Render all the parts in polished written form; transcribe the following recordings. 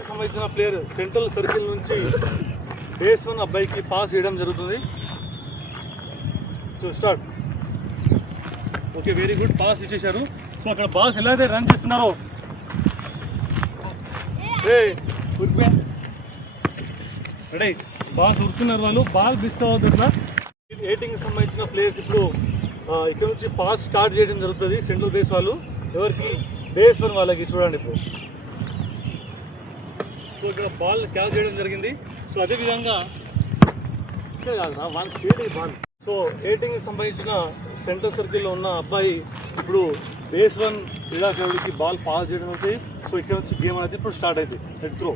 సంబంధించిన player central circle నుంచి base 1 అబ్బాయికి పాస్ చేయడం జరుగుతుంది. So start. Okay, very good, pass ఇచ్చేశారు. సో అక్కడ బాస్ ఎలా అయితే రన్ చేస్తున్నారో రెడీ, బాస్ ఉరుకుతున్నారు వాళ్ళు, బాల్ మిస్ అవ్వద్దు. అట్లా 18కి సంబంధించిన ప్లేయర్స్ ఇప్పుడు ఇక్కడ నుంచి పాస్ స్టార్ట్ చేయడం జరుగుతుంది. సెంట్రల్ బేస్ వాళ్ళు ఎవరికి, బేస్ 1 వాళ్ళకి. చూడండి ఇప్పుడు, సో ఇక్కడ బాల్ క్యాచ్ చేయడం జరిగింది. సో అదేవిధంగా వాళ్ళ స్పీడ్ బాల్. సో 18కి సంబంధించిన సెంటర్ సర్కిల్లో ఉన్న అబ్బాయి ఇప్పుడు బేస్ 1 క్రీడాకారుడికి బాల్ పాస్ చేయడం అవుతుంది. సో ఇక్కడ నుంచి గేమ్ అనేది ఇప్పుడు స్టార్ట్ అవుతుంది. Head throw.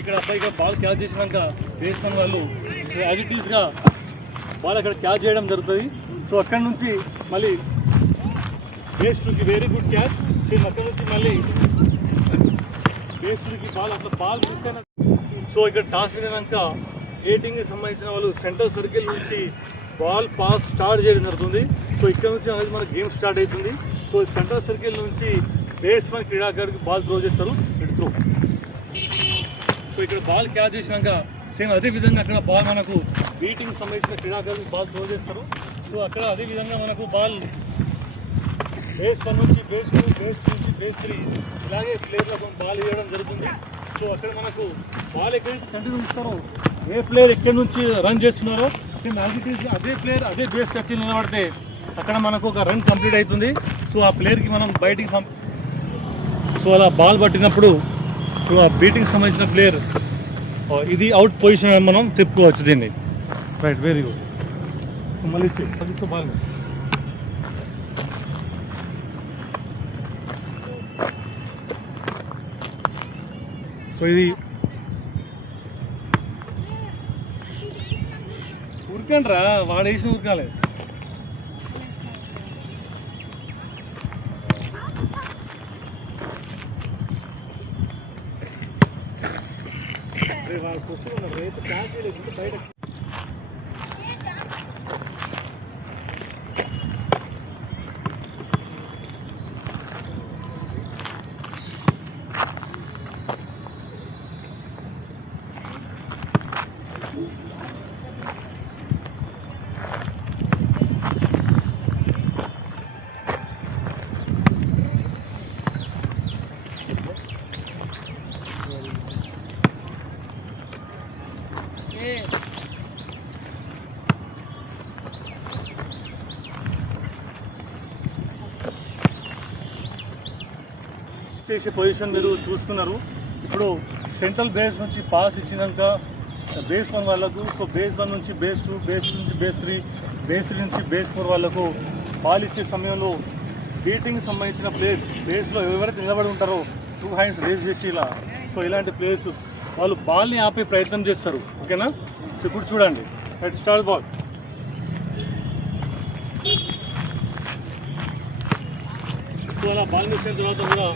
ఇక్కడ అబ్బాయిగా బాల్ క్యాచ్ చేసినాక బేస్ 1 వాళ్ళు యాజ్ ఇట్ ఈస్గా బాల్ అక్కడ క్యాచ్ చేయడం జరుగుతుంది. సో అక్కడ నుంచి మళ్ళీ బేస్ 2కి వెరీ గుడ్ క్యాచ్. సేమ్ అక్కడ నుంచి మళ్ళీ బేస్ 2కి బాల్ అట్లా బాల్ మిస్ అయినా. సో ఇక్కడ టాస్ వినాక 18కి సంబంధించిన వాళ్ళు సెంటర్ సర్కిల్ నుంచి బాల్ పాస్ స్టార్ట్ చేయడం జరుగుతుంది. సో ఇక్కడ నుంచి అనేది మన గేమ్ స్టార్ట్ అవుతుంది. సో సెంటర్ సర్కిల్ నుంచి బేస్ 1 క్రీడాకారుడికి బాల్ త్రో చేస్తారు, హెడ్ త్రో. సో ఇక్కడ బాల్ క్యాచ్ చేసినాక సేమ్ అదే విధంగా అక్కడ బాల్ మనకు బీటింగ్ సంబంధించిన క్రీడాకారులకు బాల్ త్రో చేస్తారు. సో అక్కడ అదే విధంగా మనకు బాల్ బేస్ 1 నుంచి బేస్ 2, బేస్ 2 నుంచి బేస్ 3 ఇలాగే ప్లేయర్లకు బాల్ వేయడం జరుగుతుంది. సో అక్కడ మనకు బాల్ ఎక్కడి నుంచి కంటిన్యూ ఇస్తారో, ఏ ప్లేయర్ ఎక్కడి నుంచి రన్ చేస్తున్నారో అదే ప్లేయర్ అదే బేస్కి వచ్చి నిలబడితే అక్కడ మనకు ఒక రన్ కంప్లీట్ అవుతుంది. సో ఆ ప్లేయర్కి మనం బయటికి సో అలా బాల్ పట్టినప్పుడు ఆ బీటింగ్ సంబంధించిన ప్లేయర్ ఇది అవుట్ పొజిషన్ అని మనం చెప్పుకోవచ్చు దీన్ని. Right, very good. సో మళ్ళీ బాల్. సో ఇది ఉరకండి రా, వాడు వేసి ఉరకాలి. వాళ్ళు కూర్చున్నారు రేపు క్యాచ్ చేయలేదు బయట. చేసే పొజిషన్ మీరు చూసుకున్నారు. ఇప్పుడు సెంట్రల్ బేస్ నుంచి పాస్ ఇచ్చినాక బేస్ 1 వాళ్ళకు, సో బేస్ 1 నుంచి బేస్ 2, బేస్ 2 నుంచి బేస్ 3, బేస్ 3 నుంచి బేస్ 4 వాళ్ళకు బాల్ ఇచ్చే సమయంలో బీటింగ్ సంబంధించిన బేస్లో ఎవరైతే నిలబడి ఉంటారో 2 హ్యాండ్స్ రేజ్ చేసి ఇలా, సో ఇలాంటి ప్లేస్ వాళ్ళు బాల్ని ఆపే ప్రయత్నం చేస్తారు. ఓకేనా? సో ఇప్పుడు చూడండి, రైట్, స్టార్ట్ బాల్. సో అలా బాల్ మిస్ అయిన తర్వాత కూడా